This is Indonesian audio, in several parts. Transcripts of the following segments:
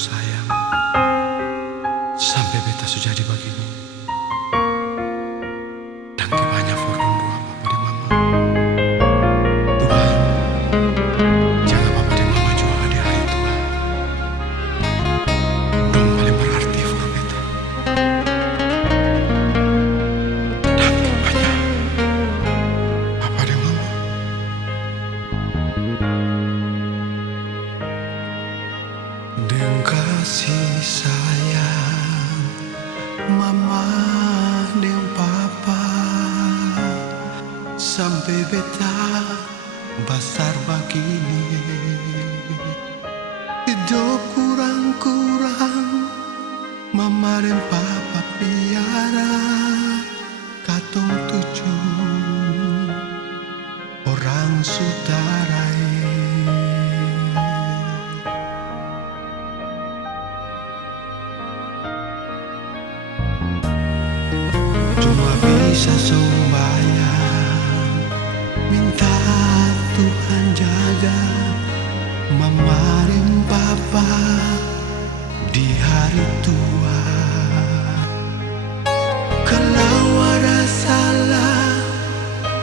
sayang, sampai beta sudah jadi begini. Tangke banyak forum dua papa dan mama. Tuhan, jaga papa dan mama juga di hari tua. Dong paling berarti for beta. Tangke banyak papa dan mama. Dengan kasih sayang mama dan papa, sampai beta besar begini. Hidup kurang-kurang mama dan papa piara katong tujuh orang saudara. Cuma bisa sembahyang, minta Tuhan jaga mama dan papa di hari tua. Kalau ada salah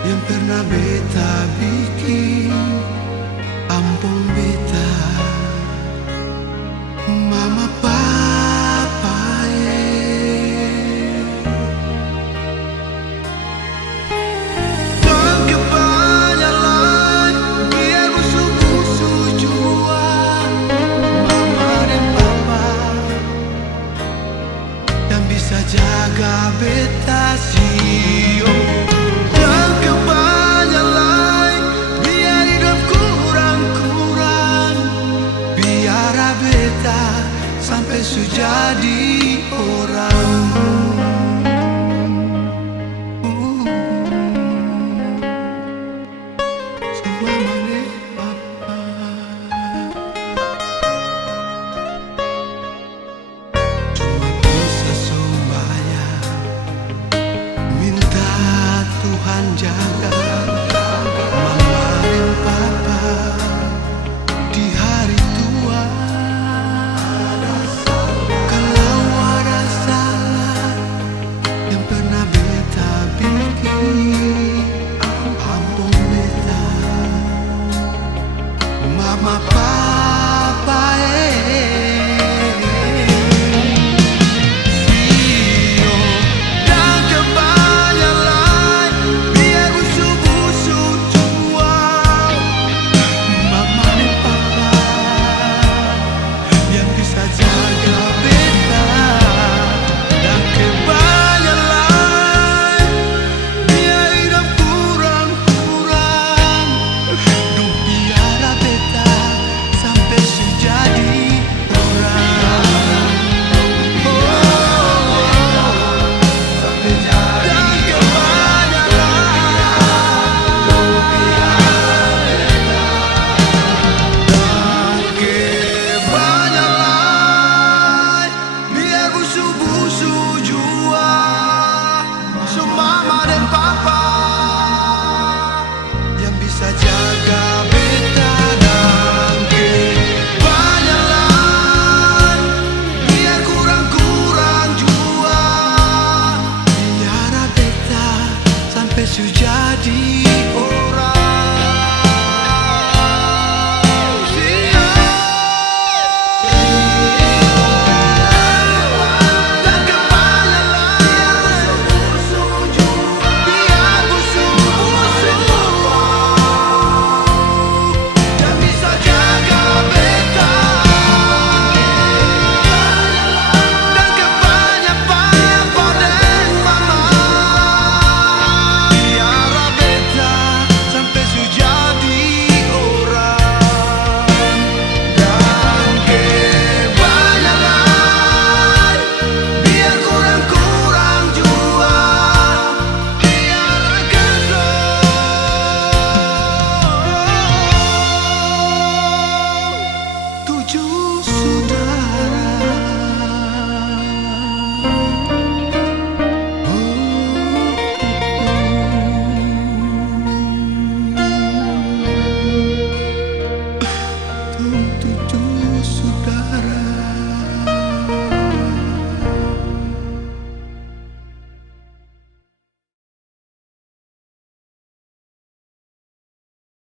yang pernah beta bikin, ampun beta mama papa. Bisa jaga beta sio yang kebanyakan, biar hidup kurang-kurang, biar beta sampai sujadi orang. Tuhan jaga mama dan papa di hari tua. Kalau ada salah yang pernah beta bikin, ampun beta mama papa. Bisa jaga beta dan kebanyakan, biar kurang-kurang jua, biar beta sampai sujadi